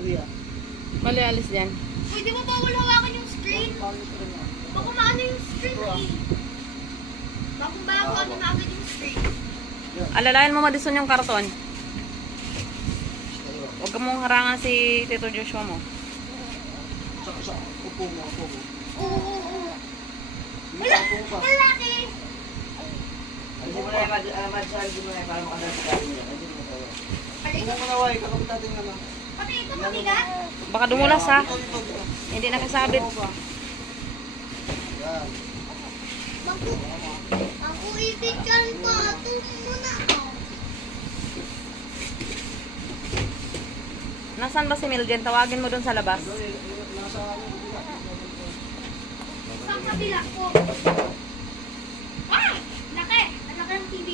Mali, alis dyan. Uy, di ba bawal hawakan yung screen? Baka maano yung screen eh. Bakong bago ano na agad yung screen. Alalayan mo, Madison, yung karton. Huwag ka mong harangan si Tito Joshua mo. Upo mo. Oo. Wala, malaki. Hindi mo na yung madsal, hindi mo na yung para makadal sa kanya. Hindi mo na yung Pati Huwag mo na wai, kakapit natin naman. pati ito, mabigat. Baka dumulas, ha? Dito. Hindi nakasabit. Yan. Ako ibigyan pa. Ito muna ako. Nasaan ba si Milden? Tawagin mo dun sa labas. Nasa Sa kabila ko. Ah! Laki! Ang laki ng TV.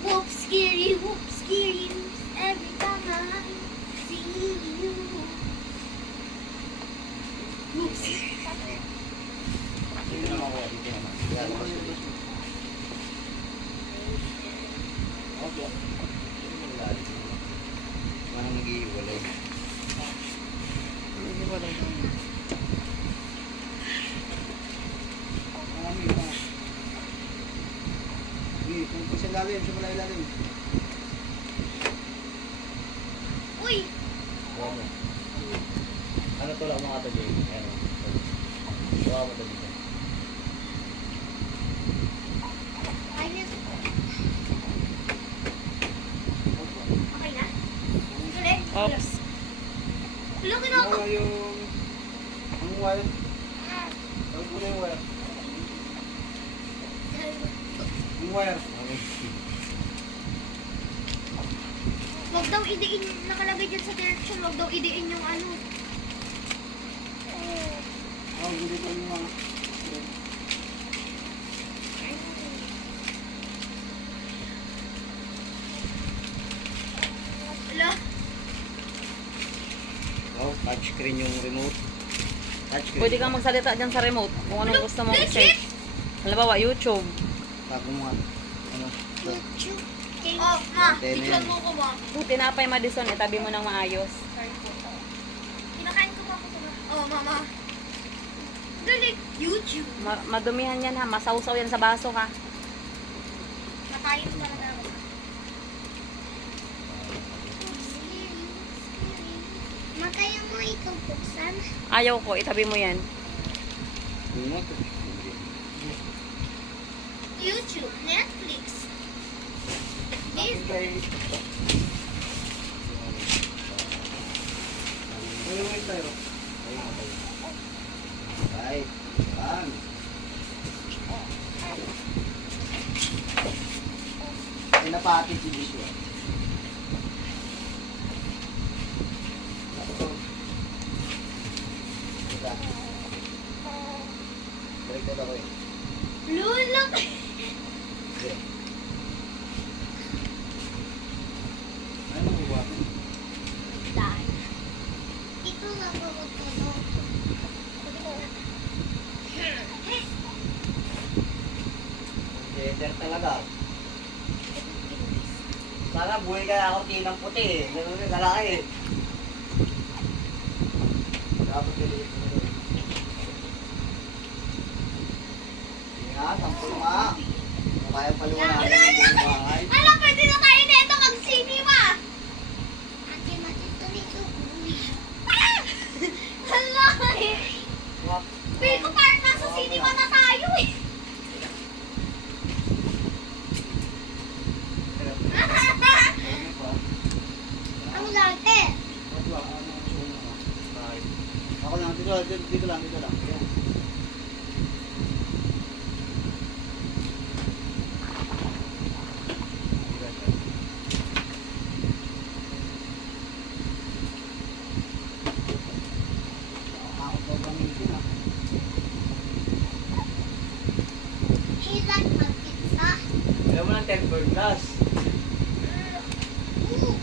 Whoop, scary, every time I see you. Whoop, scary. Dito naman ako. Dito naman. Yan. Okay. Parang nag-iiwalay. Marami pa. Kung sa lalim, sa malay lalim. Uy! Ano to lang mga ito, Jay? Ano? Gawa mo ito dito. Ayos. Okay na? Galing? Oops. Wala ka na ako. Ano yung... Ang wire? Tawag mo na yung wire. Yung wire. Wag daw idiin, nakalagay dyan sa direction, wag daw idiin yung ano. Hindi pa yung mga... Wala. Oh, touchscreen yung remote. Touchscreen. Pwede kang magsalita dyan sa remote kung anong gusto mong Legit? i-search. Halimbawa, YouTube. Bago mo nga. Ano? Oh, ma, Antena tignan yan. mo ko, ma. Kung tinapay, Madison, itabi mo ng maayos. Kinakain ko, ma. Oh, mama. Dali, YouTube. Madumihan yan, ha? Masawsaw yan sa baso, ha? Matayin mo na ako. Makaya mo ikaw buksan? Ayaw ko, itabi mo yan. YouTube, Netflix. Disney. Wait tayo. Right. Yan. Pinapakit si Joshua. Baliktad ako eh. Lulok. Okay. Ano mo ba? Dahil. Ito na po ko to. Gender talaga. Sana buhay ka ako tinang puti eh. Ganun yung kalaki eh. Dapat piliin mo rin. Ingat, ang pulma. Kaya paliwanagin ng bahay. Alam, pwede na tayo nito mag-cinema. Ate, matito nito. Hala eh. Feel ko parang nasa cinema na tayo eh. Ang late. Ako lang, dito lang. Yan. Ako daw gamitin ah. Ilan mag-pizza? Alam mo ng tempered glass. Look.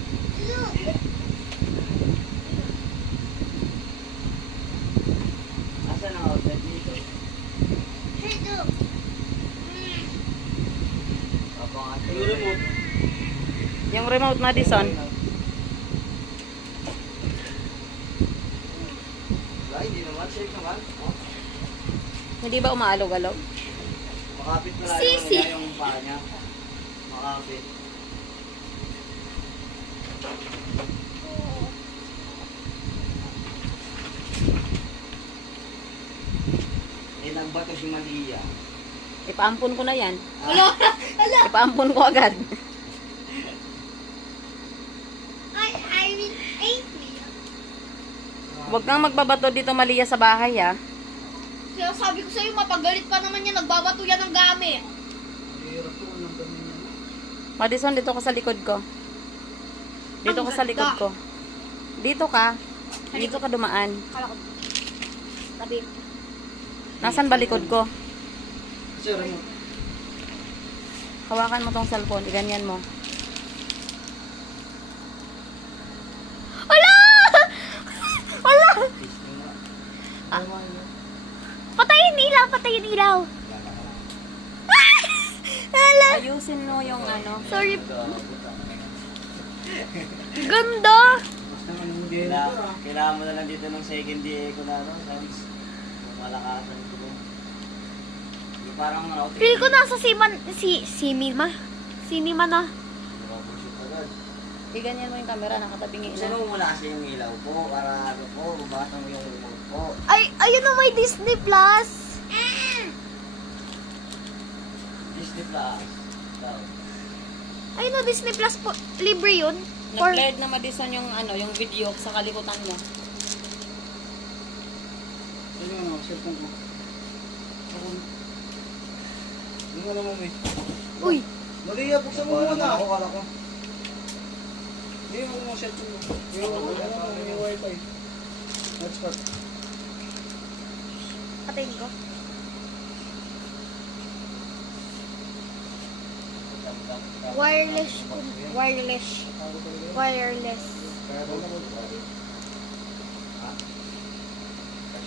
Asan ang outlet dito? Hey, look. Kapang Yung remote. Yung remote, Madison. hindi naman. Safe naman. Oh. Hindi ba umaalog-alog? Makapit na lang Sisi. niya yung paa niya. Makapit. Eh, nagbato si Malia. Ipaampun ko na yan. Wala. Wala. Ipaampun ko agad. I mean, ain't me. Huwag kang magbabato dito, Malia, sa bahay, ha? Kaya sabi ko sa'yo, mapagalit pa naman yan. Nagbabato yan ng gamit. Madison, dito ka sa likod ko. Dito Ang ka sa likod ganda. ko. Dito ka. Dito ka dumaan. Kala ko. Tabi. Nasaan ba likod ko? Sir, ano? Hawakan mo tong cellphone. Iganyan mo. Ala! Ala! Patayin ilaw, patayin ilaw. Ala! Ayusin mo yung ano. Sorry. Ganda! Kailangan mo na lang dito ng second DA ko na, no? Sounds malakasan ko. Yung parang ano, Feel ko nasa Sinima na. Iganyan mo yung camera. Nakatabingi Gusto na. mo muna kasi yung ilaw po para ano po, bubatan mo yung remote po. Ay, ayun na may Disney Plus. Disney Plus. Daw. Ayun na Disney Plus po. Libre yun. For, Nag-blurred na Madison yung ano, yung video sa kalikutan mo. Ano yung ano, cellphone ko? Ako. Yung ano mo, may. uy, Maria, buksan mo muna. Ako, kala ko. Hindi mo mga cellphone mo. Yung wifi. Hotspot. patayin ko. Wireless. Wireless. Wireless.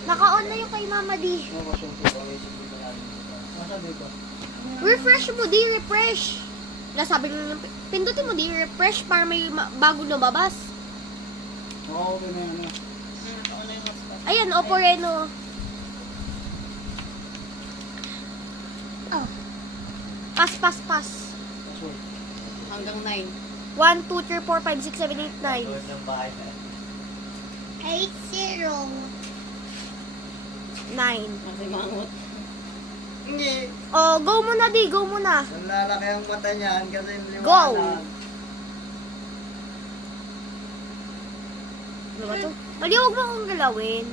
Naka-on na yung kay Mama D. Refresh mo, di refresh. Nasabi ko, pindutin mo, di refresh para may bago lumabas. Oo, okay na yan. Ayan, Oppo Reno. Oh. Pass. Hanggang 9. 1, 2, 3, 4, 5, 6, 7, 8, 9. ng bahay na. 8, 0. 9. Kasi mangot. Hindi. Oh, go muna, di. Go muna. Ang lalaki ang mata niyan kasi liwanag. Go! Ano ba to? Mali, huwag mo akong galawin.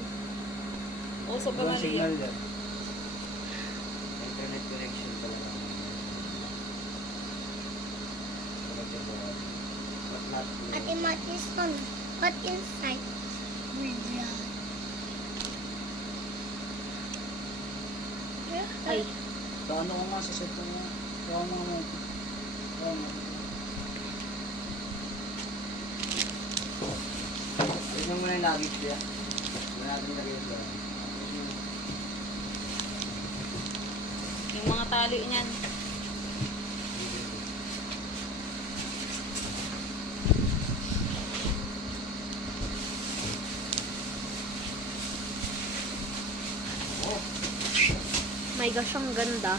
Uso pa Walang Malia. signal yan. Internet connection talaga. But not Ate Matis, what inside? Ay, Paano ko nga sa set ko nga? Paano mo? Tignan mo na yung luggage niya. Wala natin lagay yung dyan. Yung mga tali niyan. my gosh, ang ganda.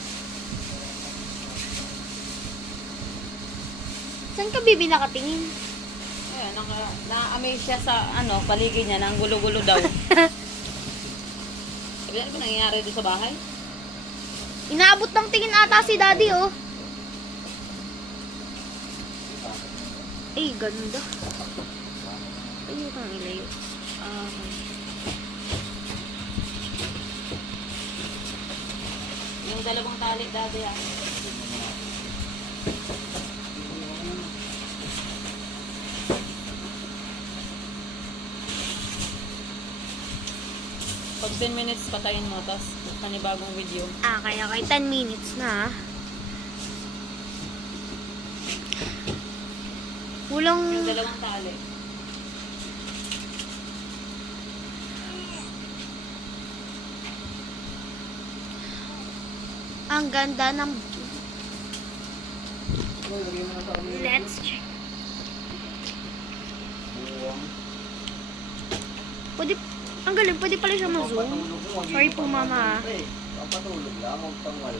Saan ka, Bibi, nakatingin? Ayan, na-amaze siya sa ano, paligid niya, na ang gulo-gulo daw. Sabi ano ba nangyayari doon sa bahay? Inaabot ng tingin ata si Daddy, oh. Ay, ganda. Ayun kang ilayo. Yung dalawang tali dati yan. Pag 10 minutes patayin mo, tapos panibagong video. Kaya kay 10 minutes na. Kulang. Yung dalawang tali. Ang ganda ng... Let's check. Ang galing, pwede pala siya ma-zoom. Pampatulog mo, Sorry po, mama. Pampatulog lang, huwag pang wala.